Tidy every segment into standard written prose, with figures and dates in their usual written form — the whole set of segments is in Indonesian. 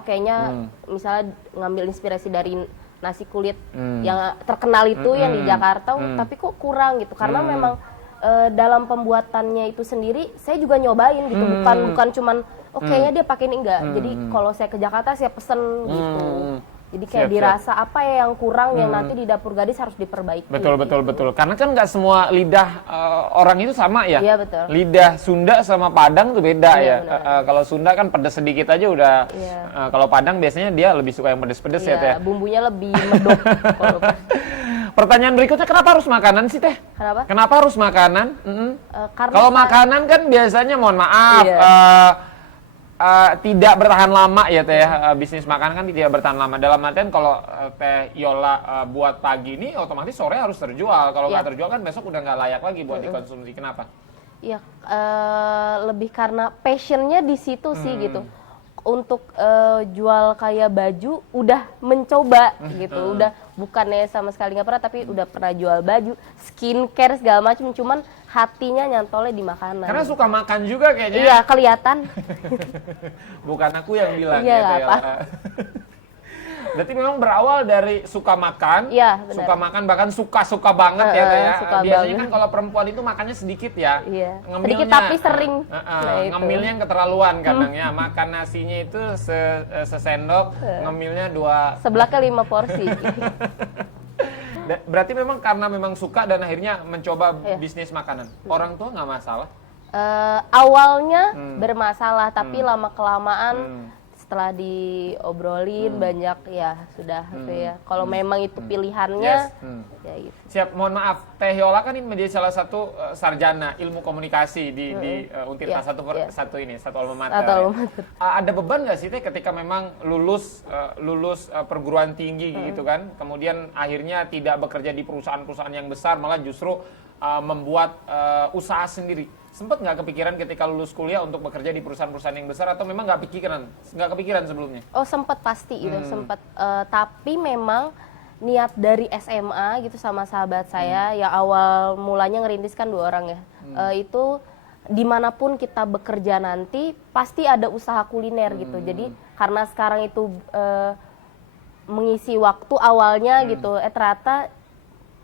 kayaknya misalnya ngambil inspirasi dari nasi kulit yang terkenal itu yang di Jakarta, tapi kok kurang gitu. Karena memang dalam pembuatannya itu sendiri saya juga nyobain gitu, bukan cuman kayaknya dia pakai ini enggak. Jadi kalau saya ke Jakarta saya pesen gitu. Jadi kayak dirasa apa ya yang kurang yang nanti di dapur gadis harus diperbaiki. Betul. Karena kan nggak semua lidah orang itu sama ya. Iya betul. Lidah Sunda sama Padang tuh beda ya. Kalau Sunda kan pedes sedikit aja udah. Kalau Padang biasanya dia lebih suka yang pedes-pedes ya Teh. Bumbunya lebih medok. Pertanyaan berikutnya, kenapa harus makanan sih Teh? Kenapa? Kenapa harus makanan? Karena Kalau makanan kan biasanya mohon maaf. Tidak bertahan lama ya Teh, bisnis makanan kan tidak bertahan lama. Dalam artian kalau Teh Yola buat pagi ini otomatis sore harus terjual. Kalau nggak terjual kan besok udah nggak layak lagi buat dikonsumsi. Kenapa? Ya lebih karena passionnya di situ sih gitu. Untuk jual kayak baju udah mencoba gitu, udah bukannya sama sekali nggak pernah, tapi udah pernah jual baju, skincare segala macam, cuman hatinya nyantolnya di makanan. Karena suka makan juga kayaknya. Iya kelihatan. Bukan aku yang bilang iya, gitu ya. apa. Berarti memang berawal dari suka makan, suka makan bahkan suka banget ya Teh ya. Biasanya kan kalau perempuan itu makannya sedikit ya. Iya. Ngemilnya, sedikit tapi sering. Ngemilnya yang keterlaluan kadang ya. Makan nasinya itu sesendok, ngemilnya 2. Sebelah ke 5 porsi. Berarti memang karena memang suka dan akhirnya mencoba bisnis makanan. Orang tua nggak masalah? Awalnya bermasalah, tapi lama-kelamaan setelah diobrolin banyak ya sudah gitu ya. Kalau memang itu pilihannya ya gitu. Siap, mohon maaf, Teh Yola kan ini menjadi salah satu sarjana ilmu komunikasi di Untirta satu alma mater. Ada beban nggak sih Teh ketika memang lulus perguruan tinggi gitu kan, kemudian akhirnya tidak bekerja di perusahaan-perusahaan yang besar, malah justru membuat usaha sendiri. Sempat nggak kepikiran ketika lulus kuliah untuk bekerja di perusahaan-perusahaan yang besar, atau memang nggak kepikiran sebelumnya? Oh sempat pasti itu sempat, tapi memang niat dari SMA gitu sama sahabat saya yang awal mulanya ngerintis kan 2 orang ya, itu dimanapun kita bekerja nanti pasti ada usaha kuliner gitu. Jadi karena sekarang itu mengisi waktu awalnya gitu, ternyata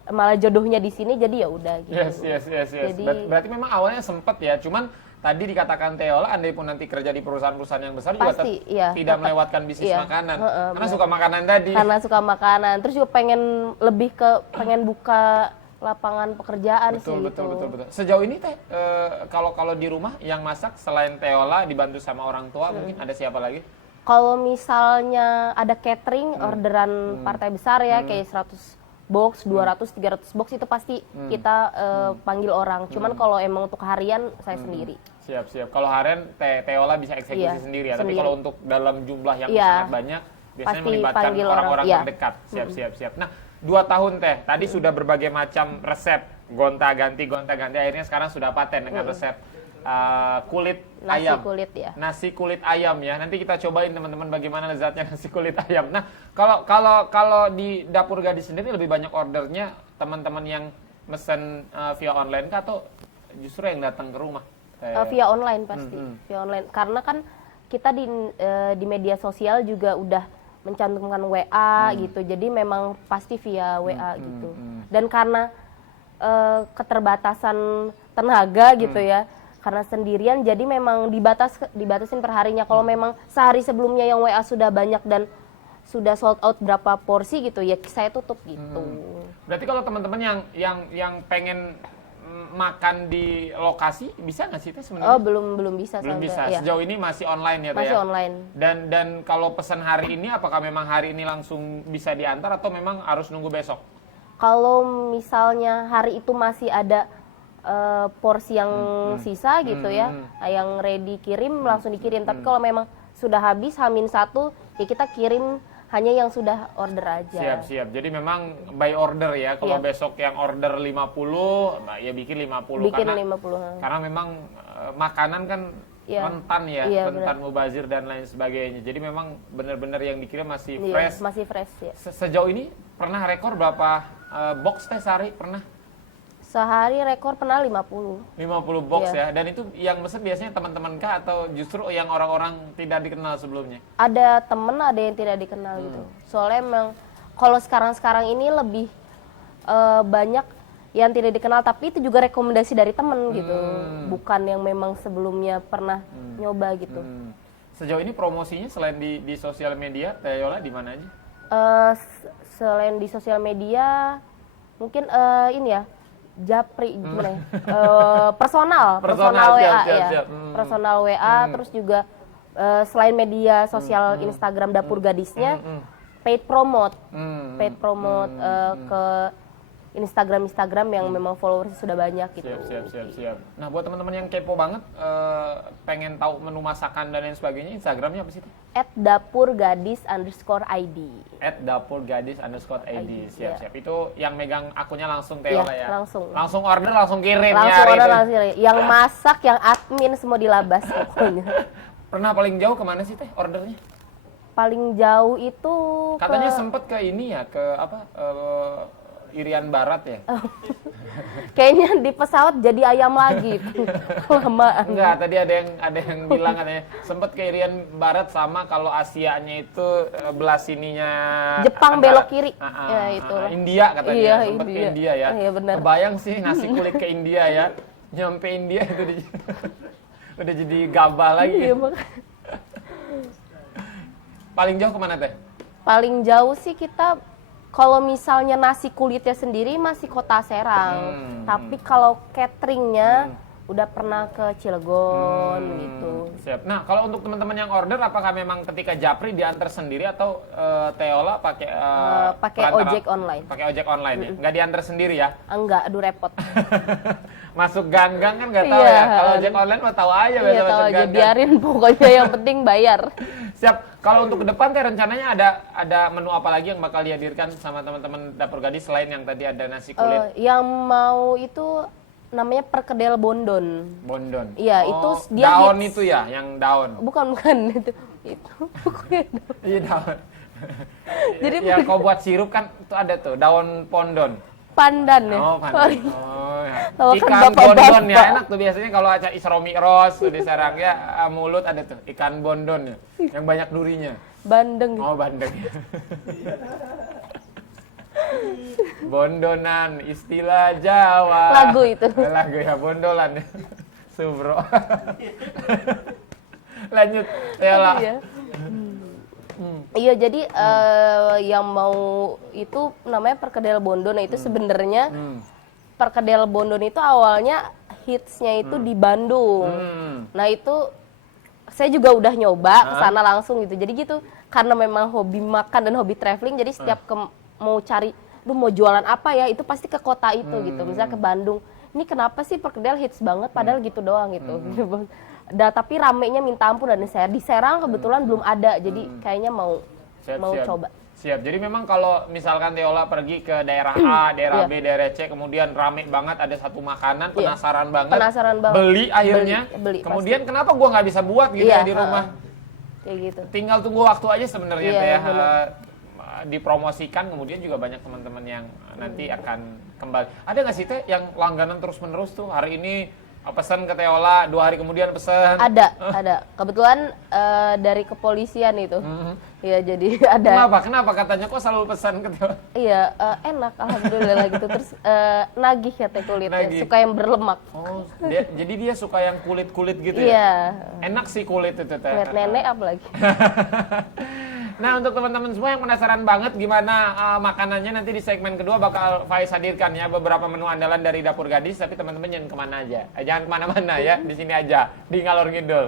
malah jodohnya di sini, jadi ya udah gitu. Yes. Jadi, berarti memang awalnya sempet ya, cuman tadi dikatakan Teh Yola, andai pun nanti kerja di perusahaan-perusahaan yang besar pasti, juga tidak melewatkan bisnis makanan. Karena suka makanan tadi. Karena suka makanan, terus juga pengen buka lapangan pekerjaan sih. Betul. Sejauh ini Teh, kalau di rumah yang masak selain Teh Yola dibantu sama orang tua, mungkin ada siapa lagi? Kalau misalnya ada catering, orderan partai besar ya, kayak 100 box, 200, 300 box itu pasti kita panggil orang. Cuman kalau emang untuk harian saya sendiri. Siap. Kalau harian Teh Yola bisa eksekusi sendiri ya. Tapi kalau untuk dalam jumlah yang sangat banyak, biasanya pasti melibatkan orang-orang terdekat. Siap. Nah, 2 tahun Teh, tadi sudah berbagai macam resep, gonta-ganti, akhirnya sekarang sudah paten dengan resep kulit ayam. Nasi kulit ayam ya. Nanti kita cobain teman-teman bagaimana lezatnya nasi kulit ayam. Nah, kalau di Dapur Gadis sendiri lebih banyak ordernya teman-teman yang mesen via online kah, atau justru yang datang ke rumah? Via online pasti. Via online. Karena kan kita di media sosial juga udah mencantumkan WA gitu. Jadi memang pasti via WA gitu. Dan karena keterbatasan tenaga gitu ya, karena sendirian, jadi memang dibatasin perharinya. Kalau memang sehari sebelumnya yang WA sudah banyak dan sudah sold out berapa porsi gitu ya, saya tutup gitu. Berarti kalau teman-teman yang pengen makan di lokasi bisa nggak sih Teh sebenarnya? Oh belum bisa. Belum bisa. Sejauh ini masih online ya Teh? Masih online. Dan kalau pesan hari ini, apakah memang hari ini langsung bisa diantar atau memang harus nunggu besok? Kalau misalnya hari itu masih ada porsi yang sisa gitu ya, yang ready kirim langsung dikirim. Tapi kalau memang sudah habis H-1 ya kita kirim hanya yang sudah order aja. Siap. Jadi memang by order ya. Kalau besok yang order 50, ya bikin 50. Karena memang makanan kan rentan ya, rentan mubazir dan lain sebagainya. Jadi memang benar-benar yang dikirim masih fresh. Masih fresh ya. Sejauh ini pernah rekor berapa box Teh sehari? Pernah? Sehari rekor pernah 50. 50 box ya. Dan itu yang mesen biasanya teman-teman kah atau justru yang orang-orang tidak dikenal sebelumnya? Ada temen, ada yang tidak dikenal gitu. Soalnya emang kalau sekarang ini lebih banyak yang tidak dikenal, tapi itu juga rekomendasi dari temen gitu. Bukan yang memang sebelumnya pernah nyoba gitu. Sejauh ini promosinya selain di sosial media, Teh Yola di mana aja? Selain di sosial media, mungkin ini ya, Japri gimana ya? Personal WA ya. Personal WA, terus juga selain media sosial Instagram Dapur Gadisnya, paid promote ke Instagram yang memang followersnya sudah banyak gitu. Siap. Nah, buat teman-teman yang kepo banget, pengen tahu menu masakan dan lain sebagainya, Instagramnya apa sih? @dapurgadis_id. @dapurgadis_id. Siap. Itu yang megang akunnya langsung Teh Iya, Yola ya? langsung order, langsung kirim langsung ya? order, langsung kirim. Yang masak, yang admin semua dilabas pokoknya. Pernah paling jauh kemana sih Teh ordernya? Paling jauh itu Katanya sempet ke ini ya, ke apa? Irian Barat ya? Kayaknya di pesawat jadi ayam lagi. Kelamaan. Enggak, tadi ada yang bilang katanya sempet ke Irian Barat sama kalau Asianya itu belah sininya Jepang belok kiri. Ya itu. India katanya. Iya, sempet ke India ya. Iya, benar. Kebayang sih ngasih kulit ke India ya. Nyampe India itu udah jadi gabah lagi. Iya, Paling jauh kemana Teh? Paling jauh sih kita kalau misalnya nasi kulitnya sendiri masih Kota Serang. Tapi kalau cateringnya udah pernah ke Cilegon gitu. Siap. Nah, kalau untuk teman-teman yang order, apakah memang ketika Japri diantar sendiri atau Teh Yola pakai ojek online? Pakai ojek online ya? Nggak diantar sendiri ya? Enggak, aduh repot. Masuk gang-gang kan nggak tahu ya. Kalau ojek online mah tahu aja. Iya, tahu aja. Biarin pokoknya yang penting bayar. Siap. Kalau untuk ke depan Teh rencananya ada menu apa lagi yang bakal dihadirkan sama teman-teman Dapur Gadis selain yang tadi ada nasi kulit? Yang mau itu namanya perkedel bondon. Bondon. Iya, itu dia daun hits. itu ya, yang daun. Bukan itu. Pokoknya daun. Iya daun. Jadi ya kalau buat sirup kan itu ada tuh daun pondon. Pandan ya. Oh, pandan. Oh, ya. Tahu kan Ikan bapak-bapak. bondon ya enak tuh biasanya kalau acara Isra Mi'raj tuh di Serang ya mulut ada tuh ikan bondon ya yang banyak durinya. Bandeng. Oh, bandeng. Bondonan istilah Jawa. Lagu itu. Lagu ya bondolan ya. Subro. Lanjut Yola. Iya. Iya, jadi yang mau itu namanya perkedel bondon. Nah, itu sebenarnya perkedel bondon itu awalnya hitsnya itu di Bandung. Nah, itu saya juga udah nyoba ke sana langsung gitu. Jadi gitu, karena memang hobi makan dan hobi traveling, jadi setiap mau cari, mau jualan apa ya, itu pasti ke kota itu gitu. Misalnya ke Bandung. Ini kenapa sih perkedel hits banget padahal gitu doang gitu. Tapi ramenya minta ampun, dan di Serang kebetulan belum ada, jadi kayaknya mau coba. Siap. Jadi memang kalau misalkan Teh Yola pergi ke daerah A, daerah B, daerah C, kemudian rame banget ada satu makanan, penasaran banget, beli akhirnya, beli, kemudian pasti. Kenapa gua nggak bisa buat gitu ya di rumah? Kayak gitu. Tinggal tunggu waktu aja sebenarnya Teh ya. Dipromosikan, kemudian juga banyak teman-teman yang nanti akan kembali. Ada nggak sih Teh yang langganan terus-menerus tuh hari ini pesan ke Teh Yola, 2 hari kemudian pesan? Ada. Kebetulan dari kepolisian itu. Iya, jadi ada. Kenapa katanya kok selalu pesan ke Teh Yola? Iya, enak alhamdulillah gitu. Terus nagih ya Teh kulitnya, suka yang berlemak. Oh, jadi dia suka yang kulit-kulit gitu ya? Iya. Enak sih kulit itu Teh. Kulit nenek apalagi. Nah, untuk teman-teman semua yang penasaran banget gimana makanannya, nanti di segmen kedua bakal Faiz hadirkan ya beberapa menu andalan dari Dapur Gadis, tapi teman-teman jangan kemana aja. Jangan kemana-mana ya, di sini aja, di Ngalor Ngidul.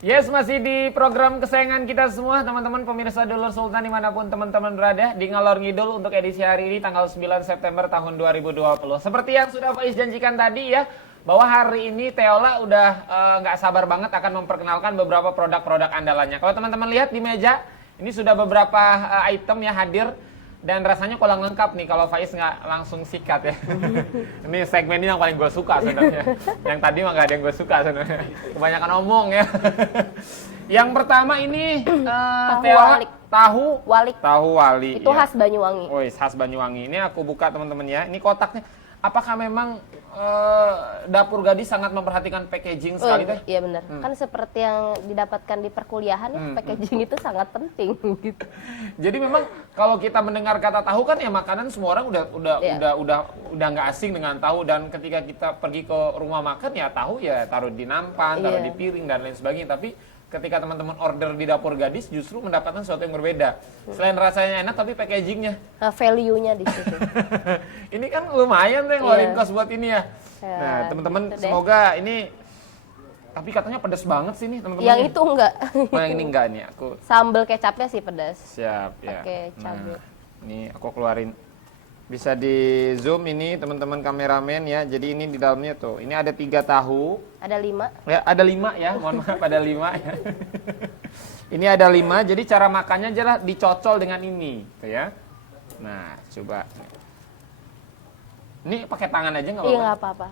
Yes, masih di program kesayangan kita semua, teman-teman pemirsa Dulur Sultan dimanapun teman-teman berada, di Ngalor Ngidul untuk edisi hari ini tanggal 9 September tahun 2020. Seperti yang sudah Faiz janjikan tadi ya, bahwa hari ini Teola udah nggak sabar banget akan memperkenalkan beberapa produk-produk andalannya. Kalau teman-teman lihat di meja, ini sudah beberapa item ya hadir. Dan rasanya kurang lengkap nih kalau Faiz nggak langsung sikat ya. Ini segmen ini yang paling gue suka sebenarnya. Yang tadi mah nggak ada yang gue suka sebenarnya. Kebanyakan omong ya. Yang pertama ini tahu wali. Itu ya. Khas Banyuwangi. Oh, khas Banyuwangi. Ini aku buka teman-teman ya. Ini kotaknya. Apakah memang Dapur Gadis sangat memperhatikan packaging sekali teh? Iya benar. Kan seperti yang didapatkan di perkuliahan ya, packaging itu sangat penting gitu. Jadi memang kalau kita mendengar kata tahu kan ya makanan semua orang udah nggak asing dengan tahu, dan ketika kita pergi ke rumah makan ya tahu ya taruh di nampan, taruh di piring dan lain sebagainya. Tapi ketika teman-teman order di Dapur Gadis justru mendapatkan sesuatu yang berbeda. Selain rasanya enak tapi packagingnya. Value-nya di situ. Ini kan lumayan tuh ngeluarin kos buat ini ya. Nah, teman-teman semoga ini, tapi katanya pedas banget sih nih teman-teman. Yang itu enggak. Oh, yang ini enggak nih aku. Sambal kecapnya sih pedas. Siap ya. Pakai cabai. Nah, ini aku keluarin. Bisa di zoom ini teman-teman kameramen ya. Jadi ini di dalamnya tuh. Ini ada 3 tahu. Ada 5. Ya, ada 5 ya. Mohon maaf ada 5 ya. Ini ada 5. Jadi cara makannya adalah dicocol dengan ini, tuh ya. Nah, coba. Ini pakai tangan aja nggak apa-apa? Iya nggak apa-apa.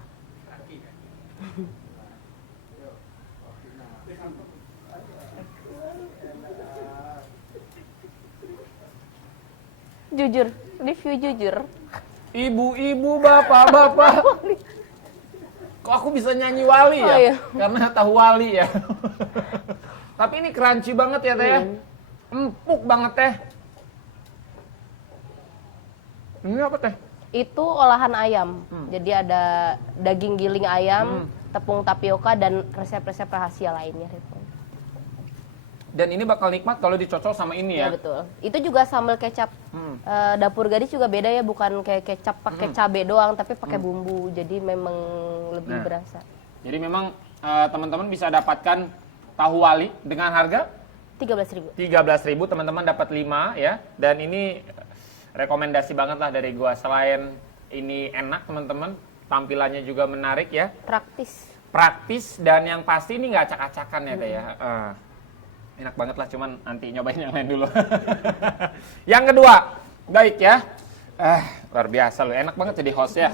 Jujur, review jujur. Ibu-ibu, bapak-bapak. Kok aku bisa nyanyi wali ya? Oh, iya. Karena tahu wali ya. Tapi ini crunchy banget ya teh. Empuk banget teh. Ini apa teh? Itu olahan ayam. Jadi ada daging giling ayam, tepung tapioka, dan resep-resep rahasia lainnya. Dan ini bakal nikmat kalau dicocol sama ini ya? Ya betul. Itu juga sambal kecap. Dapur Gadis juga beda ya, bukan kayak kecap pakai cabai doang, tapi pakai bumbu. Jadi memang lebih berasa. Jadi memang teman-teman bisa dapatkan tahu wali dengan harga 13.000. 13.000, teman-teman dapat 5 ya. Dan ini rekomendasi banget lah dari gua. Selain ini enak teman-teman, tampilannya juga menarik ya. Praktis dan yang pasti ini nggak acak-acakan ya teh ya. Enak banget lah, cuman nanti nyobain yang lain dulu. Yang kedua, baik ya. Luar biasa loh, enak banget jadi host ya.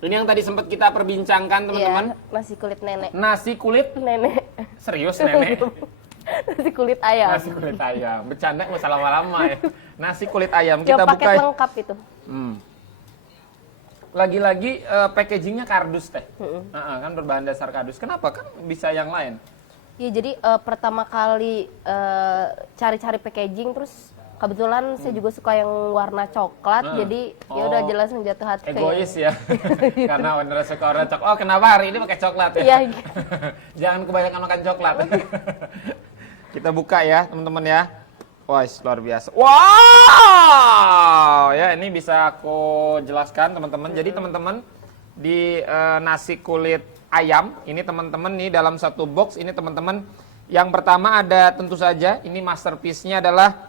Ini yang tadi sempat kita perbincangkan teman-teman. Iya, nasi kulit nenek. Nasi kulit nenek. Serius nenek? Nasi kulit ayam. Nasi kulit ayam. Bercanda nggak usah lama-lama ya. Nasi kulit ayam kita buka. Paket lengkap itu. Lagi-lagi packagingnya kardus teh. Kan berbahan dasar kardus. Kenapa kan bisa yang lain? Ya jadi pertama kali cari-cari packaging, terus kebetulan saya juga suka yang warna coklat, jadi ya udah jelas jatuh hati. Egois ya, karena bener suka warna coklat. Oh kenapa hari ini pakai coklat ya? Iya. Jangan kebanyakan makan coklat. Kita buka ya teman-teman ya. Wah luar biasa. Wow, ya ini bisa aku jelaskan teman-teman. Jadi teman-teman di nasi kulit ayam, ini teman-teman nih dalam satu box ini teman-teman. Yang pertama ada tentu saja ini masterpiece-nya adalah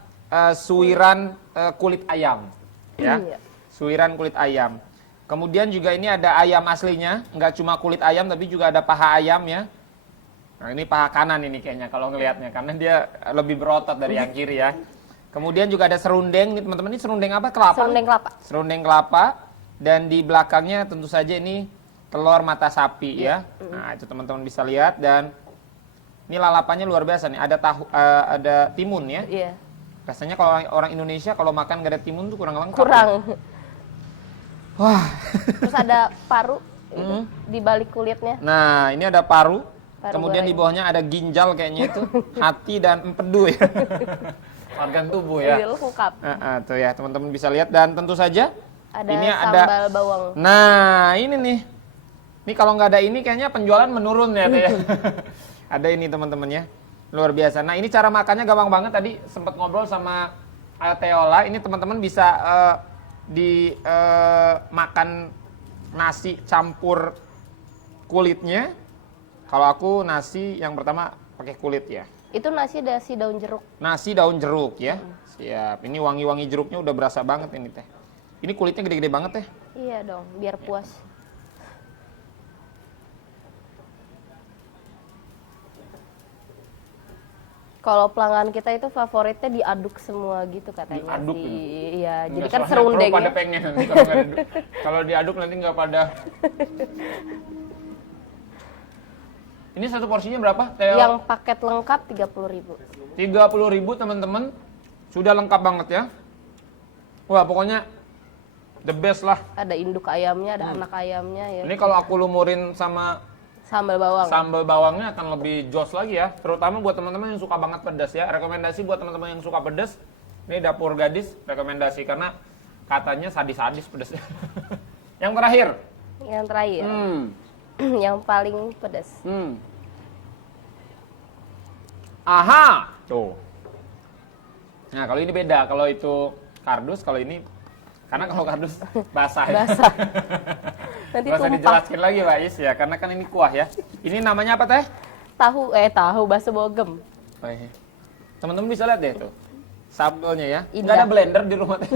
suiran kulit ayam, ya. Suiran kulit ayam. Kemudian juga ini ada ayam aslinya, nggak cuma kulit ayam tapi juga ada paha ayam ya. Nah, ini paha kanan ini kayaknya kalau ngelihatnya karena dia lebih berotot dari yang kiri ya. Kemudian juga ada serundeng nih teman-teman, ini serundeng apa? Kelapa. Serundeng kelapa. Serundeng kelapa dan di belakangnya tentu saja ini telur mata sapi ya. Nah, itu teman-teman bisa lihat dan ini lalapannya luar biasa nih. Ada tahu ada timun ya. Iya. Rasanya kalau orang Indonesia kalau makan gak ada timun tuh kurang lengkap. Kurang. Ya? Wah. Terus ada paru gitu, di balik kulitnya. Nah, ini ada paru. goreng. Kemudian di bawahnya ada ginjal kayaknya itu, hati dan empedu ya. Organ tubuh ya. Iya, lengkap. Tuh ya, teman-teman bisa lihat dan tentu saja Ada ini sambal bawang. Nah, ini nih. Ini kalau nggak ada ini kayaknya penjualan menurun ya, tuh ya. Ada ini teman-teman ya. Luar biasa. Nah, ini cara makannya gampang banget. Tadi sempat ngobrol sama Teola. Ini teman-teman bisa makan nasi campur kulitnya. Kalau aku nasi yang pertama pakai kulit ya. Itu nasi daun jeruk. Nasi daun jeruk ya. Siap. Ini wangi-wangi jeruknya udah berasa banget ini teh. Ini kulitnya gede-gede banget teh. Iya dong, biar puas. Kalau pelanggan kita itu favoritnya diaduk semua gitu katanya diaduk sih. gitu? Iya, Nggak, jadi kan soalnya serundeng perlu pada ya. pengen nanti kalau nggak diaduk. Kalau diaduk nanti nggak pada. Ini satu porsinya berapa? Teo? Yang paket lengkap 30.000. 30.000 teman-teman. Sudah lengkap banget ya. Wah, pokoknya the best lah. Ada induk ayamnya, ada anak ayamnya ya. Ini kalau aku lumurin sama Sambal bawang. sambal bawangnya akan lebih jos lagi ya. Terutama buat teman-teman yang suka banget pedas ya. Rekomendasi buat teman-teman yang suka pedas. Ini dapur gadis rekomendasi karena katanya sadis-sadis pedasnya. Yang terakhir. Yang terakhir. Yang paling pedas. Aha, tuh. Nah, kalau ini beda. Kalau itu kardus, kalau ini karena kalau kardus basah ya. Basah. Nanti Nggak usah tumpah. dijelaskan lagi, Mbak Is ya, karena kan ini kuah ya. Ini namanya apa teh? Tahu bakso bogem. Oh, iya. Teman-teman bisa lihat deh tuh. Sambalnya ya. Indah. Nggak ada blender di rumah teh.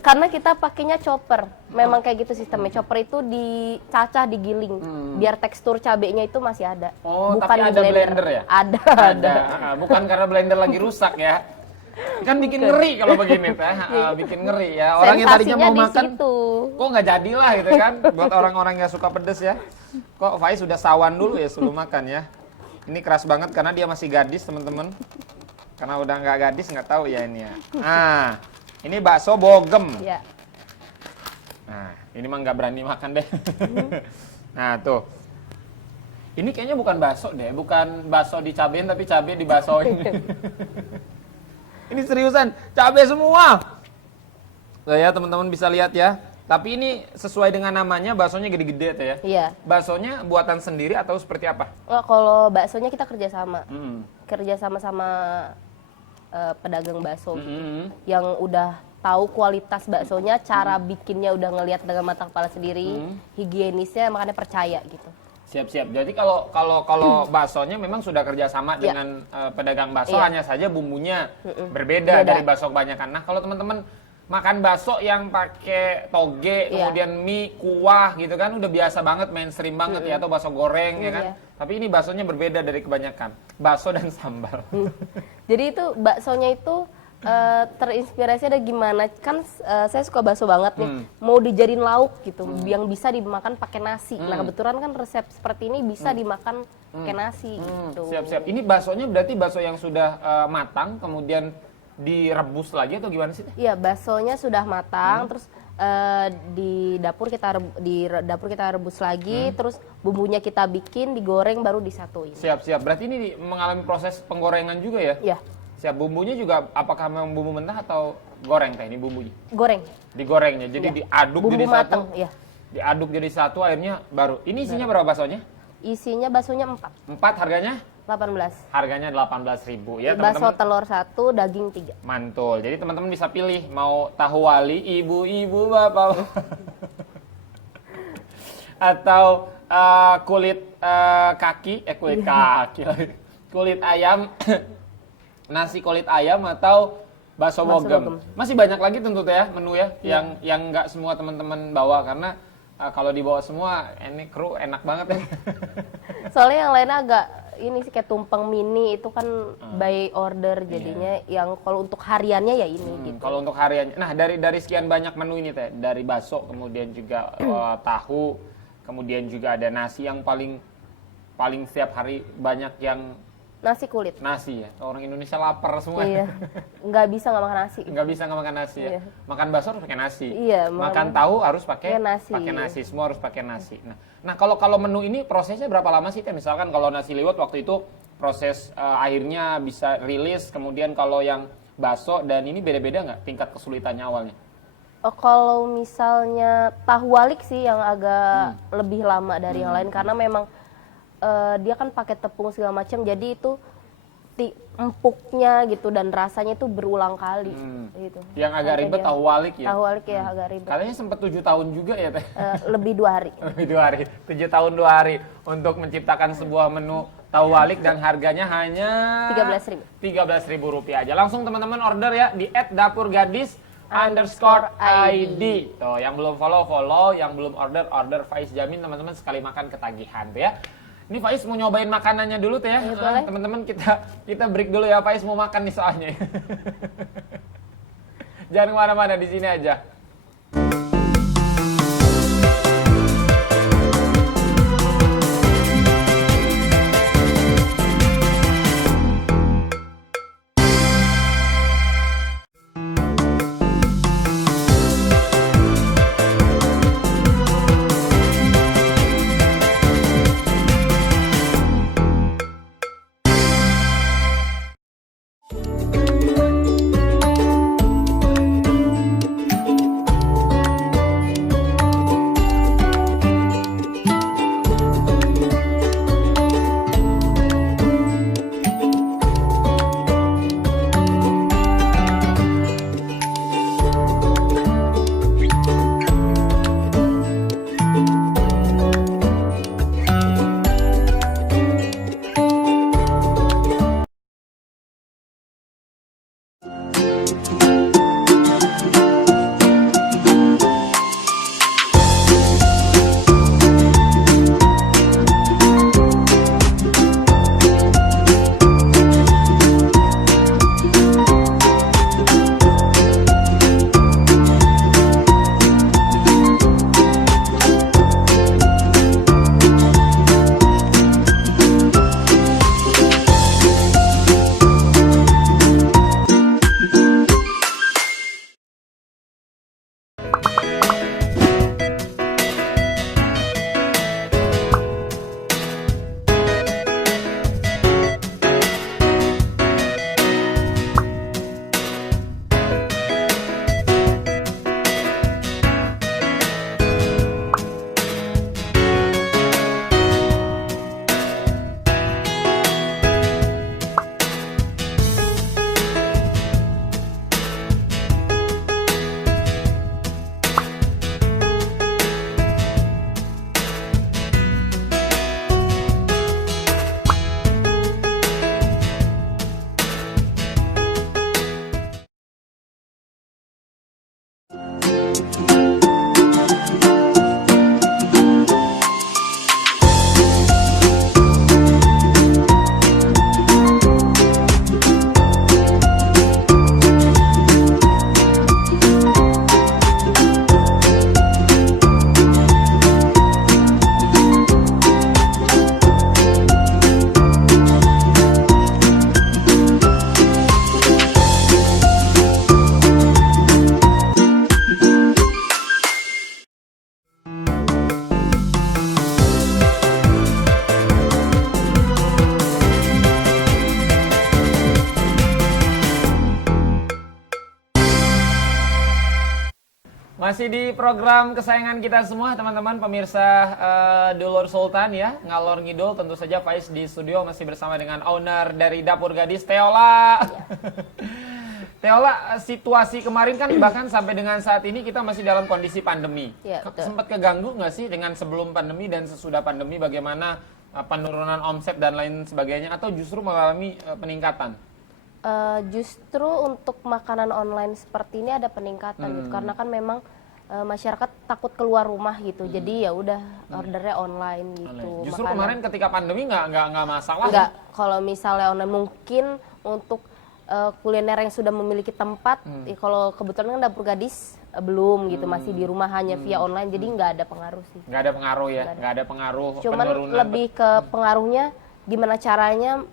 Karena kita pakainya chopper. Memang kayak gitu sistemnya. Chopper itu dicacah, digiling. Biar tekstur cabenya itu masih ada. Oh, bukan tapi di ada blender ya? Ada. Bukan karena blender lagi rusak ya. Kan bikin ngeri kalau begini teh. Bikin ngeri ya. Orang yang tadinya mau Sensasinya di makan, situ. kok nggak jadilah gitu kan. Buat orang-orang yang suka pedes ya. Kok Faiz sudah sawan dulu ya sebelum makan ya. Ini keras banget karena dia masih gadis teman-teman. Karena udah nggak gadis nggak tahu ya ini ya. Nah, ini bakso bogem. Ya. Nah, ini mah nggak berani makan deh. Nah, tuh. Ini kayaknya bukan bakso deh, bukan bakso dicabein tapi cabe dibasoin. Ini seriusan, cabe semua. Tuh ya, teman-teman bisa lihat ya. Tapi ini sesuai dengan namanya, baksonya gede-gede tuh ya. Iya. Baksonya buatan sendiri atau seperti apa? Oh, kalau baksonya kita kerjasama. Hmm. Kerjasama sama pedagang bakso yang udah tahu kualitas baksonya, cara bikinnya udah ngelihat dengan mata kepala sendiri, higienisnya makanya percaya gitu. Siap-siap. Jadi kalau baksonya memang sudah kerjasama dengan pedagang bakso, hanya saja bumbunya berbeda dari bakso kebanyakan. Nah, kalau teman-teman makan bakso yang pakai toge, kemudian mie, kuah gitu kan, udah biasa banget, mainstream banget ya, atau bakso goreng ya kan. Tapi ini baksonya berbeda dari kebanyakan. Bakso dan sambal. Jadi itu baksonya itu terinspirasi ada gimana kan saya suka bakso banget nih, mau dijadiin lauk gitu yang bisa dimakan pakai nasi. Nah, kebetulan kan resep seperti ini bisa dimakan pakai nasi gitu. Siap-siap. Ini baksonya berarti bakso yang sudah matang kemudian direbus lagi atau gimana sih? Iya, baksonya sudah matang, terus di dapur kita rebus lagi, terus bumbunya kita bikin, digoreng, baru disatuin. Siap-siap. Berarti ini mengalami proses penggorengan juga ya? Iya. Siap. Bumbunya juga apakah memang bumbu mentah atau goreng teh ini bumbunya? Goreng. Digorengnya. Jadi diaduk Bumbu jadi mateng, satu. iya. Diaduk jadi satu akhirnya baru. Ini isinya berapa baksonya? Isinya baksonya 4. 4 harganya? 18. Harganya 18.000 ya Bakso teman-teman. telur 1, daging 3. Mantul. Jadi teman-teman bisa pilih mau tahu wali, ibu-ibu, bapak. Atau kulit kaki, kulit ayam, nasi kulit ayam atau bakso bogem. Masih banyak lagi tentu ya menu ya yang nggak semua teman-teman bawa karena kalau dibawa semua, ini kru enak banget ya. Soalnya yang lainnya agak ini sih kayak tumpeng mini itu kan by order jadinya. Yang kalau untuk hariannya ya ini gitu. Kalau untuk hariannya, nah dari sekian banyak menu ini teh, dari bakso kemudian juga tahu, kemudian juga ada nasi yang paling setiap hari banyak yang Nasi kulit. nasi ya. Orang Indonesia lapar semua. Iya. Nggak bisa nggak makan nasi. Nggak bisa nggak makan nasi ya. Iya. Makan bakso harus pakai nasi. Iya. Makan tahu harus pakai nasi. nasi. Semua harus pakai nasi. Nah kalau menu ini prosesnya berapa lama sih teh? Misalkan kalau nasi liwet waktu itu proses akhirnya bisa rilis. Kemudian kalau yang bakso dan ini beda-beda nggak tingkat kesulitannya awalnya? Kalau misalnya tahu walik sih yang agak lebih lama dari yang lain karena memang dia kan pakai tepung segala macam, jadi itu empuknya gitu dan rasanya itu berulang kali gitu. Yang agak ribet tahu walik ya? Tahu walik ya agak ribet. Katanya sempat 7 tahun juga ya teh? Lebih 2 hari. Lebih 2 hari, 7 tahun 2 hari untuk menciptakan sebuah menu tahu walik dan harganya hanya 13.000 rupiah aja. Langsung teman-teman order ya di @dapurgadis_id. Tuh, yang belum follow, yang belum order Faiz jamin teman-teman sekali makan ketagihan tuh ya. Ini Faiz mau nyobain makanannya dulu tuh ya. Teman-teman kita break dulu ya, Faiz mau makan nih soalnya. Jangan kemana-mana, di sini aja. Masih di program kesayangan kita semua teman-teman pemirsa Dulur Sultan ya, ngalor ngidul. Tentu saja Faiz di studio masih bersama dengan owner dari Dapur Gadis, Teola. Ya. Teola, situasi kemarin kan bahkan sampai dengan saat ini kita masih dalam kondisi pandemi. Ya, sempat keganggu nggak sih dengan sebelum pandemi dan sesudah pandemi, bagaimana penurunan omset dan lain sebagainya, atau justru mengalami peningkatan? Justru untuk makanan online seperti ini ada peningkatan gitu, karena kan memang masyarakat takut keluar rumah gitu. Jadi ya udah ordernya online gitu. Justru kemarin ketika pandemi nggak masalah. Nggak, kalau misalnya online mungkin untuk kuliner yang sudah memiliki tempat, kalau kebetulan kan dapur gadis belum gitu, masih di rumah hanya via online, jadi nggak ada pengaruh sih. Nggak ada pengaruh ya, nggak ada pengaruh. Cuman lebih ke pengaruhnya gimana caranya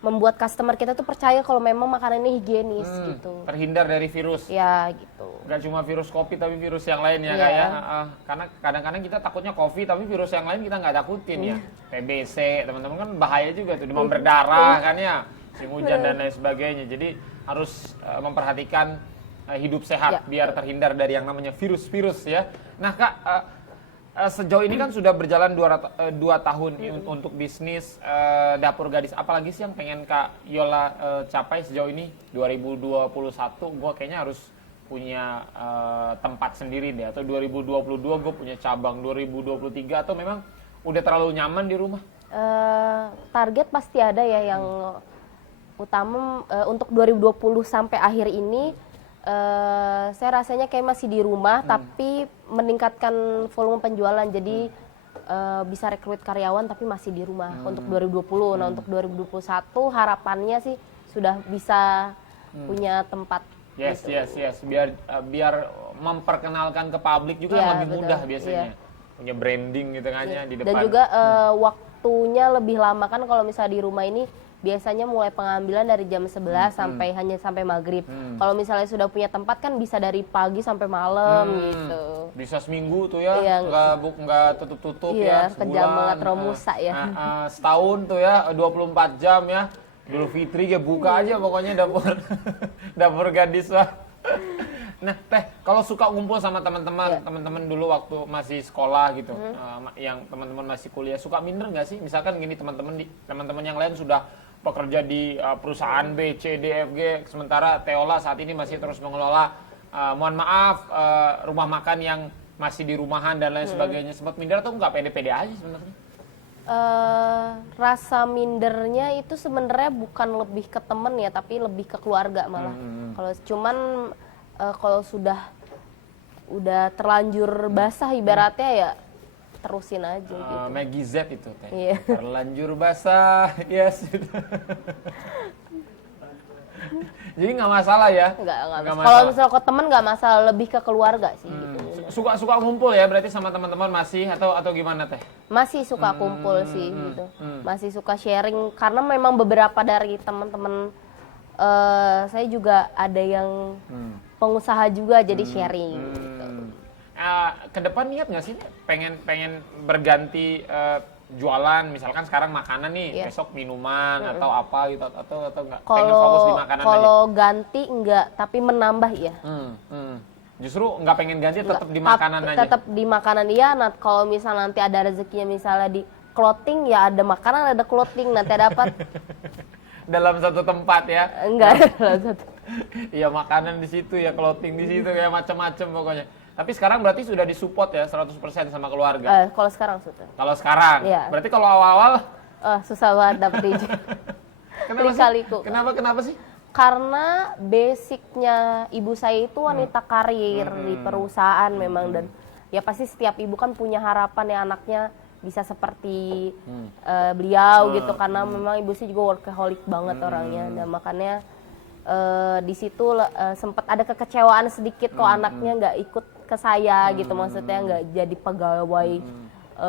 membuat customer kita tuh percaya kalau memang makanan ini higienis gitu. Terhindar dari virus. Ya gitu. Nggak cuma virus COVID tapi virus yang lain ya kayak. Karena kadang-kadang kita takutnya COVID tapi virus yang lain kita nggak takutin ya. TBC teman-teman kan bahaya juga tuh, demam berdarah kan ya, musim hujan dan lain sebagainya. Jadi harus memperhatikan hidup sehat biar terhindar dari yang namanya virus-virus ya. Nah Kak, sejauh ini kan sudah berjalan 2 tahun untuk bisnis Dapur Gadis. Apalagi sih yang pengen Kak Yola capai sejauh ini? 2021 gue kayaknya harus punya tempat sendiri deh. Atau 2022 gue punya cabang. 2023 atau memang udah terlalu nyaman di rumah? Target pasti ada ya yang utama untuk 2020 sampai akhir ini. Saya rasanya kayak masih di rumah tapi meningkatkan volume penjualan, jadi bisa rekrut karyawan tapi masih di rumah untuk 2020. Nah untuk 2021 harapannya sih sudah bisa punya tempat. Yes, biar memperkenalkan ke publik juga lebih mudah biasanya. Punya branding gitu kan ya di depan. Dan juga waktunya lebih lama kan kalau misalnya di rumah ini biasanya mulai pengambilan dari jam 11 sampai maghrib. Kalau misalnya sudah punya tempat kan bisa dari pagi sampai malam gitu. Bisa seminggu tuh ya, nggak tutup-tutup ya, sebulan. Kejam banget Romusa ya. Setahun tuh ya, 24 jam ya. Idul Fitri ya buka aja pokoknya dapur gadis lah. Nah Teh, kalau suka ngumpul sama teman-teman dulu waktu masih sekolah gitu, yang teman-teman masih kuliah, suka minder nggak sih? Misalkan gini, teman-teman yang lain sudah bekerja di perusahaan B, C, D, F, G, sementara Teola saat ini masih terus mengelola, mohon maaf, rumah makan yang masih di rumahan dan lain sebagainya. Sempat minder atau nggak, pede-pede aja sebenarnya? Rasa mindernya itu sebenarnya bukan lebih ke temen ya, tapi lebih ke keluarga malah. Kalau udah terlanjur basah ibaratnya ya terusin aja gitu. Maggie Z itu Teh. Yeah. Terlanjur basah, yes. Jadi nggak masalah ya? Nggak masalah. Kalau misalnya ke temen nggak masalah, lebih ke keluarga sih. Gitu. Suka ngumpul ya berarti sama teman-teman masih atau gimana Teh? Masih suka kumpul sih gitu. Masih suka sharing karena memang beberapa dari teman-teman saya juga ada yang pengusaha juga jadi sharing. Gitu. Ke depan niat nggak sih pengen berganti jualan, misalkan sekarang makanan nih, besok minuman atau apa gitu, atau nggak? Pengen fokus di makanan aja? Kalau ganti enggak, tapi menambah ya. Justru nggak pengen ganti, tetap di makanan aja? Tetap di makanan iya. Nah kalau misalnya nanti ada rezekinya misalnya di clothing, ya ada makanan ada clothing nanti dapat. Dalam satu tempat ya? Enggak, dalam satu. Iya, makanan di situ ya, clothing di situ ya, macam-macam pokoknya. Tapi sekarang berarti sudah disupport ya 100% sama keluarga? Kalau sekarang sudah. Kalau sekarang? Ya. Berarti kalau awal-awal? Susah banget dapet izin. Kenapa sih? Karena basicnya ibu saya itu wanita karir di perusahaan memang, dan ya pasti setiap ibu kan punya harapan ya anaknya bisa seperti beliau gitu, karena memang ibu sih juga workaholic banget orangnya. Dan makanya di situ sempat ada kekecewaan sedikit kok anaknya nggak ikut ke saya gitu, maksudnya nggak jadi pegawai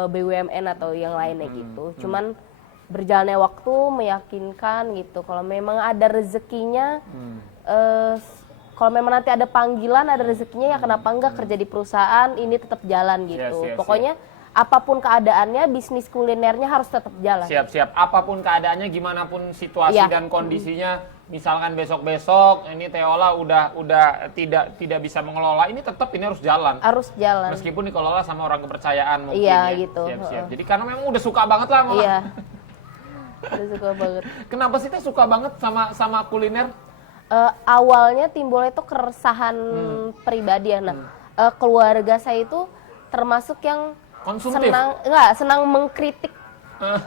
BUMN atau yang lainnya gitu. Cuman berjalannya waktu meyakinkan gitu kalau memang ada rezekinya, kalau memang nanti ada panggilan, ada rezekinya, ya kenapa enggak kerja di perusahaan ini tetap jalan gitu. Pokoknya apapun keadaannya, bisnis kulinernya harus tetap jalan. Siap. Apapun keadaannya, gima pun situasi dan kondisinya. Misalkan besok-besok ini Teola udah tidak bisa mengelola, ini tetap ini harus jalan. Harus jalan. Meskipun dikelola sama orang kepercayaan mungkin ya. Gitu. Siap. Jadi karena memang udah suka banget lah malah. Iya. Udah suka banget. Kenapa sih Teh suka banget sama kuliner? Awalnya timbulnya itu keresahan pribadi ya. Nah, keluarga saya itu termasuk yang konsumtif. Senang mengkritik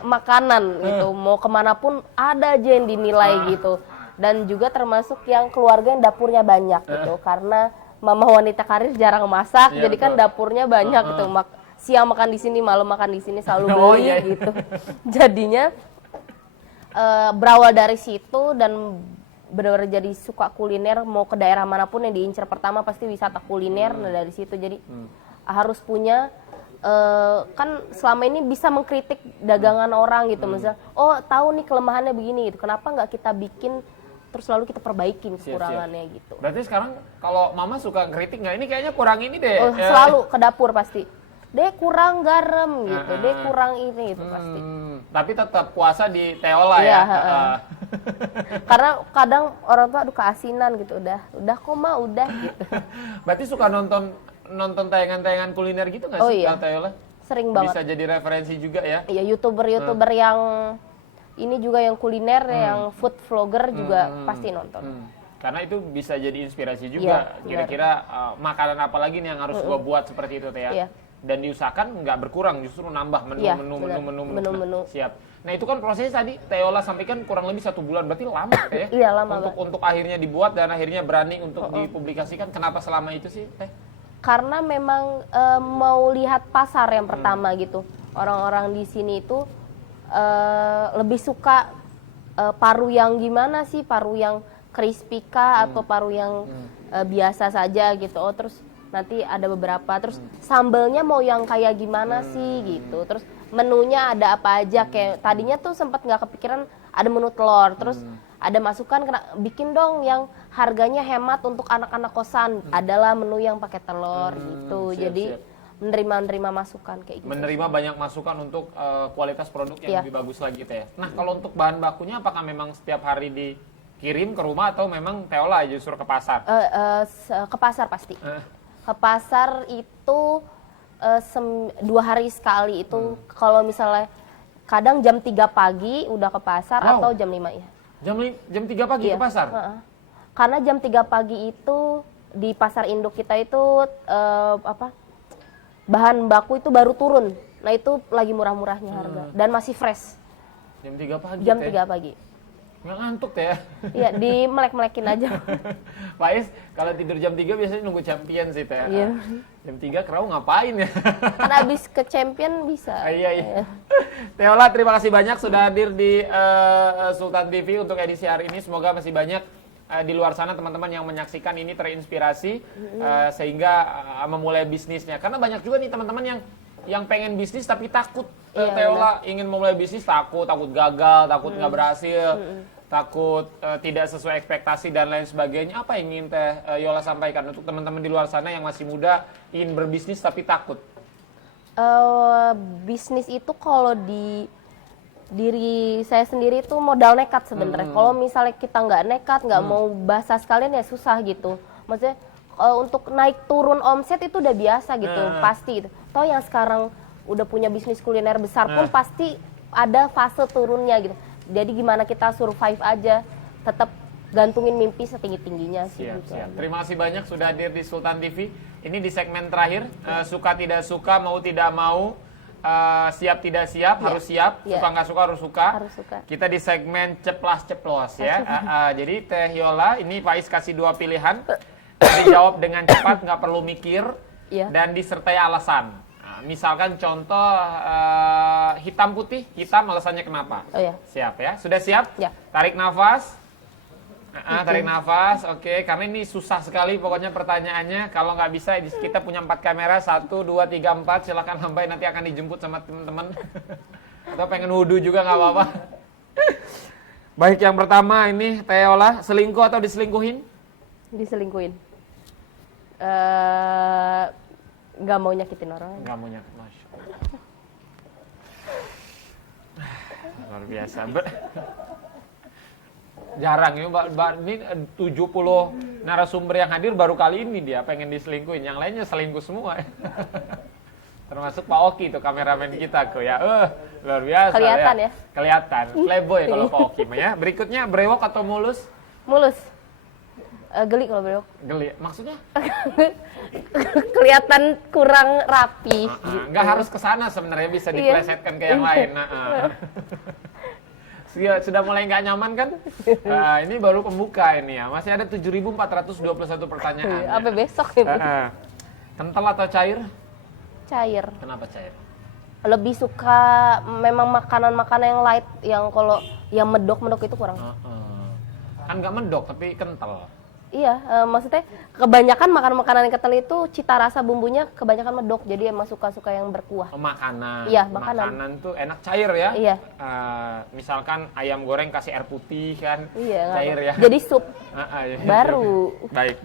makanan gitu. Mau kemanapun ada aja yang dinilai gitu. Dan juga termasuk yang keluarga yang dapurnya banyak gitu. Karena mama wanita karir jarang masak, Iya, jadi kan betul. dapurnya banyak gitu. Siang makan di sini, malam makan di sini, selalu beli Oh, iya. gitu. Jadinya berawal dari situ dan benar-benar jadi suka kuliner, mau ke daerah manapun yang diincar pertama pasti wisata kuliner. Nah dari situ jadi harus punya kan selama ini bisa mengkritik dagangan orang gitu, misalnya oh tahu nih kelemahannya begini gitu, kenapa nggak kita bikin terus lalu kita perbaikin kekurangannya gitu. Berarti sekarang kalau mama suka kritik nggak, ini kayaknya kurang ini deh. Selalu ke dapur pasti. Dek kurang garam gitu, dek kurang ini gitu pasti. Tapi tetap puasa di Teola Iya, ya. Karena kadang orang tua aduh keasinan gitu, udah kok mah udah gitu. Berarti suka nonton tayangan-tayangan kuliner gitu nggak sih, iya. Kak Teola? Sering banget. Bisa jadi referensi juga ya. Iya, YouTuber yang ini juga yang kuliner, yang food vlogger juga pasti nonton. Karena itu bisa jadi inspirasi juga. Iya, Kira-kira makanan apa lagi nih yang harus gua buat seperti itu Teh ya. Iya. Dan diusahakan nggak berkurang, justru nambah menu. Siap. Nah itu kan prosesnya tadi Teola sampaikan kurang lebih 1 bulan, berarti lama ya? Iya lama untuk akhirnya dibuat dan akhirnya berani untuk dipublikasikan. Kenapa selama itu sih Teh? Karena memang mau lihat pasar yang pertama gitu. Orang-orang di sini itu lebih suka paru yang gimana sih, paru yang crispy kah atau paru yang biasa saja gitu. Oh terus nanti ada beberapa, terus sambelnya mau yang kayak gimana sih gitu, terus menunya ada apa aja, kayak tadinya tuh sempat nggak kepikiran ada menu telur, terus ada masukan bikin dong yang harganya hemat untuk anak-anak kosan, adalah menu yang pakai telur gitu. Jadi menerima masukan kayak gitu. Menerima banyak masukan untuk kualitas produk yang lebih bagus lagi Teh. Nah kalau untuk bahan bakunya apakah memang setiap hari dikirim ke rumah atau memang Teola justru ke pasar? Ke pasar pasti. Ke pasar itu 2 hari sekali itu. Kalau misalnya kadang jam 3 pagi udah ke pasar atau jam 5 ya. Jam 3 pagi ke pasar? Karena jam 3 pagi itu di pasar induk kita itu bahan baku itu baru turun. Nah itu lagi murah-murahnya harga dan masih fresh. Jam 3 pagi Jam 3 pagi. Nggak ngantuk Teh ya? Iya, dimelek-melekin aja. Pak Is, kalau tidur jam 3 biasanya nunggu champion sih Teh. Iya. Jam 3 kerau ngapain ya? Kan abis ke champion bisa. Iya. Teola, terima kasih banyak sudah hadir di Sultan TV untuk edisi hari ini. Semoga masih banyak di luar sana teman-teman yang menyaksikan ini terinspirasi sehingga memulai bisnisnya. Karena banyak juga nih teman-teman yang pengen bisnis tapi takut. Teola ingin memulai bisnis takut gagal, takut nggak berhasil, takut tidak sesuai ekspektasi dan lain sebagainya. Apa yang ingin Teh Yola sampaikan untuk teman-teman di luar sana yang masih muda ingin berbisnis tapi takut? Bisnis itu kalau di diri saya sendiri itu modal nekat sebenarnya. Kalau misalnya kita nggak nekat, nggak mau basah sekalian ya susah gitu. Maksudnya untuk naik turun omset itu udah biasa gitu, pasti. Toh yang sekarang udah punya bisnis kuliner besar pun pasti ada fase turunnya gitu. Jadi gimana kita survive aja, tetap gantungin mimpi setinggi-tingginya sih. Siap. Terima kasih banyak sudah hadir di Sultan TV. Ini di segmen terakhir, suka tidak suka, mau tidak mau, siap tidak siap, harus siap, suka nggak suka harus suka. Kita di segmen ceplas-ceplos ya. Jadi Teh Yola, ini Pak Is kasih 2 pilihan, dijawab dengan cepat, nggak perlu mikir, dan disertai alasan. Misalkan contoh hitam putih, hitam alasannya kenapa? Siap ya? Sudah siap? Ya. Tarik nafas. Tarik nafas, oke. Karena ini susah sekali pokoknya pertanyaannya. Kalau nggak bisa, kita punya 4 kamera, 1, 2, 3, 4. Silakan lambai, nanti akan dijemput sama teman-teman. Atau pengen wudhu juga nggak apa-apa. Baik, yang pertama ini Teh Yola, selingkuh atau diselingkuhin? Diselingkuhin. Nggak mau nyakitin orang. Nggak mau nyakitin, Masya Allah. Luar biasa. Jarang ya, Mbak. Ini 70 narasumber yang hadir baru kali ini dia pengen diselingkuhin. Yang lainnya selingkuh semua. Termasuk Pak Oki itu kameramen kita kok ya. Luar biasa. Kelihatan ya. Kelihatan. Playboy kalau Pak Oki ya. Berikutnya brewok atau mulus? Mulus. Geli kalau brewok. Geli. Maksudnya? Kelihatan kurang rapi. Nggak harus ke sana sebenarnya, bisa diplesetkan ke yang lain. Sudah mulai nggak nyaman kan? Nah, ini baru pembuka ini ya. Masih ada 7.421 pertanyaan. Apa besok ini? Kental atau cair? Cair. Kenapa cair? Lebih suka memang makanan-makanan yang light, yang kalau yang medok-medok itu kurang. Kan nggak medok tapi kental. Iya, maksudnya kebanyakan makanan-makanan yang kental itu cita rasa bumbunya kebanyakan medok, jadi emang suka-suka yang berkuah. Makanan. Iya, makanan. Makanan tuh enak cair ya. Iya. Misalkan ayam goreng kasih air putih kan, Iya, cair ya. jadi sup. Iya. Baru. Baik.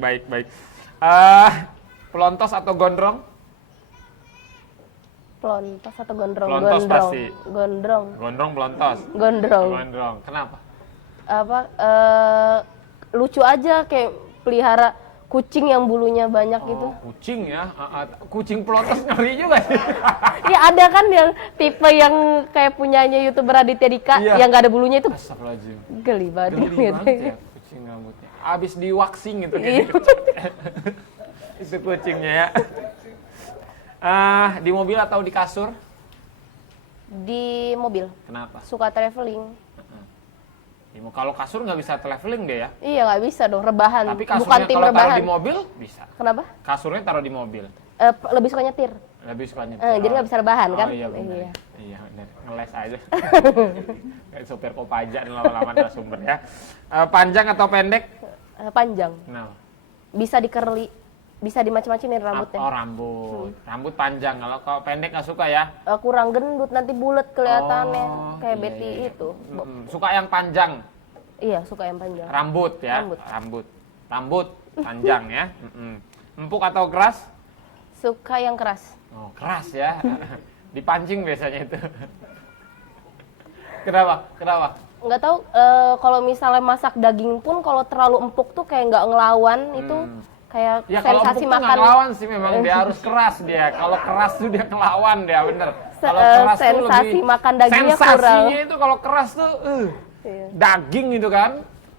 Pelontos atau gondrong? Pelontos atau gondrong? Pelontos pasti. Gondrong. Gondrong pelontos. Gondrong. Kenapa? Lucu aja kayak pelihara kucing yang bulunya banyak gitu. Kucing ya, kucing pelontos ngeri juga sih. Iya ada kan yang tipe yang kayak punyanya YouTuber Raditya Dika yang gak ada bulunya itu. Astagfirullahaladzim. Geli banget Ya kucing rambutnya. Abis di waxing gitu kayak gitu. Itu kucingnya ya. Di mobil atau di kasur? Di mobil. Kenapa? Suka traveling. Kalau kasur nggak bisa traveling deh ya? Iya nggak bisa dong, rebahan. Tapi kasurnya bukan tim kalau rebahan. taruh di mobil bisa. Kenapa? Kasurnya taruh di mobil. Lebih suka nyetir. Lebih suka nyetir. Jadi nggak bisa rebahan kan? Iya benar. Iya benar. Ngeles aja. Kayak sopir Kopaja lama-lama adalah sumber ya. Panjang atau pendek? Panjang. Kenapa? Bisa dikerli, bisa dimacem-macemin rambutnya. Oh rambut. Rambut panjang. Kalau pendek nggak suka ya? Kurang gendut, nanti bulat kelihatannya kayak Betty itu. Suka yang panjang? Iya, suka yang panjang. Rambut ya? Rambut panjang ya? Empuk atau keras? Suka yang keras. Oh keras ya? Dipancing biasanya itu. Kenapa? Nggak tahu, kalau misalnya masak daging pun kalau terlalu empuk tuh kayak nggak ngelawan, itu kayak ya, kalau sensasi empuk makan. Tuh ngelawan sih memang dia harus keras dia. Kalau keras tuh dia ngelawan dia bener. Kalau keras sensasi tuh lebih, makan dagingnya kurang. Sensasinya itu kalau keras tuh daging itu kan.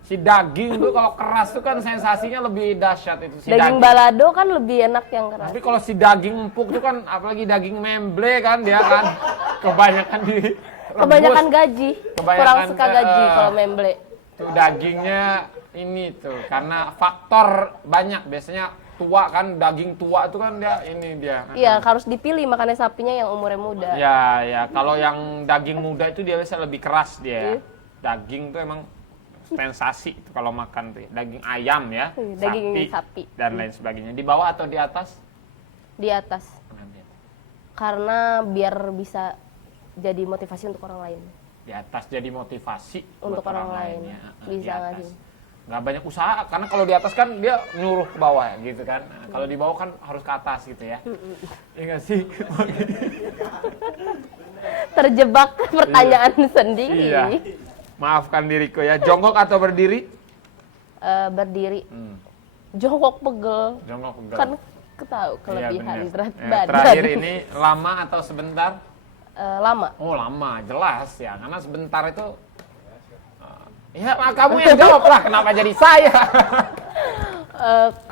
Si daging tuh kalau keras tuh kan sensasinya lebih dahsyat itu si daging balado kan lebih enak yang keras. Tapi kalau si daging empuk tuh kan apalagi daging memble kan dia kan kebanyakan kebanyakan gaji. Kurang suka gaji kalau memble. Tuh dagingnya ini tuh karena faktor banyak biasanya tua kan daging tua itu kan dia ini dia. Iya harus dipilih makannya sapinya yang umurnya muda. Ya kalau yang daging muda itu dia biasa lebih keras dia. Daging tuh emang sensasi itu kalau makan tuh daging ayam ya, daging sapi dan lain sebagainya. Di bawah atau di atas? Di atas. Karena biar bisa jadi motivasi untuk orang lain. Di atas jadi motivasi untuk orang lain. Ya. Bisa nggak sih? Nggak banyak usaha karena kalau di atas kan dia nyuruh ke bawah gitu kan. Kalau di bawah kan harus ke atas gitu ya. Iya nggak sih? Terjebak pertanyaan sendiri. Iya. Maafkan diriku ya. Jongkok atau berdiri? Berdiri. Jongkok pegel. Kan ketahu kelebihan berat badan. Terakhir ini lama atau sebentar? Lama. Oh lama, jelas ya. Karena sebentar itu ya kamu yang jawab lah, kenapa jadi saya?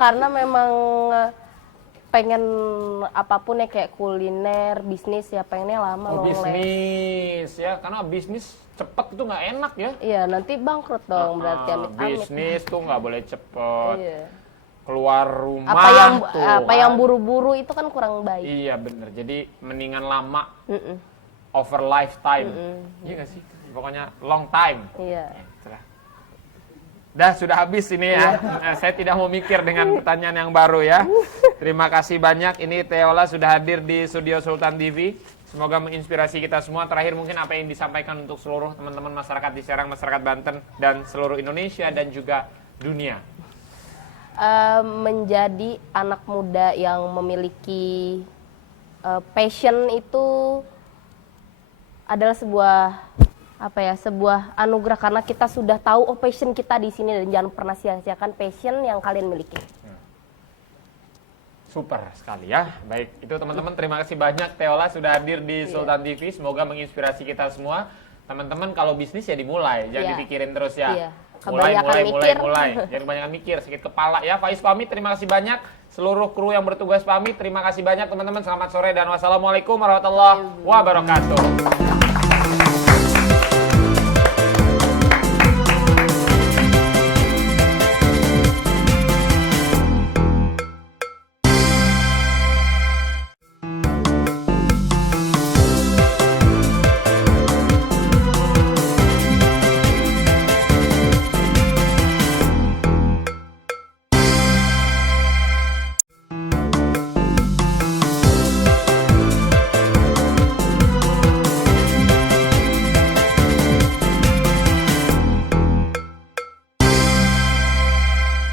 Karena memang pengen apapun ya kayak kuliner, bisnis ya pengennya lama. Bisnis ya, karena bisnis cepet itu nggak enak ya. Iya, nanti bangkrut dong berarti amit-amit. Bisnis tuh nggak boleh cepet. Iya. Keluar rumah apa yang buru-buru itu kan kurang baik. Iya bener, jadi mendingan lama. Over lifetime. Iya nggak sih? Pokoknya long time. Iya. Sudah habis ini ya. Saya tidak mau mikir dengan pertanyaan yang baru ya. Terima kasih banyak. Ini Teola sudah hadir di studio Sultan TV. Semoga menginspirasi kita semua. Terakhir mungkin apa yang disampaikan untuk seluruh teman-teman masyarakat di Serang, masyarakat Banten, dan seluruh Indonesia dan juga dunia. Menjadi anak muda yang memiliki passion itu adalah sebuah anugerah karena kita sudah tahu passion kita di sini dan jangan pernah sia-siakan passion yang kalian miliki. Super sekali ya. Baik, itu teman-teman terima kasih banyak Teola sudah hadir di Sultan TV. Semoga menginspirasi kita semua. Teman-teman kalau bisnis ya dimulai, jangan dipikirin terus ya. Mulai. Jangan kebanyakan mikir, sakit kepala ya. Faiz pamit, terima kasih banyak. Seluruh kru yang bertugas pamit, terima kasih banyak teman-teman. Selamat sore dan wassalamualaikum warahmatullahi wabarakatuh.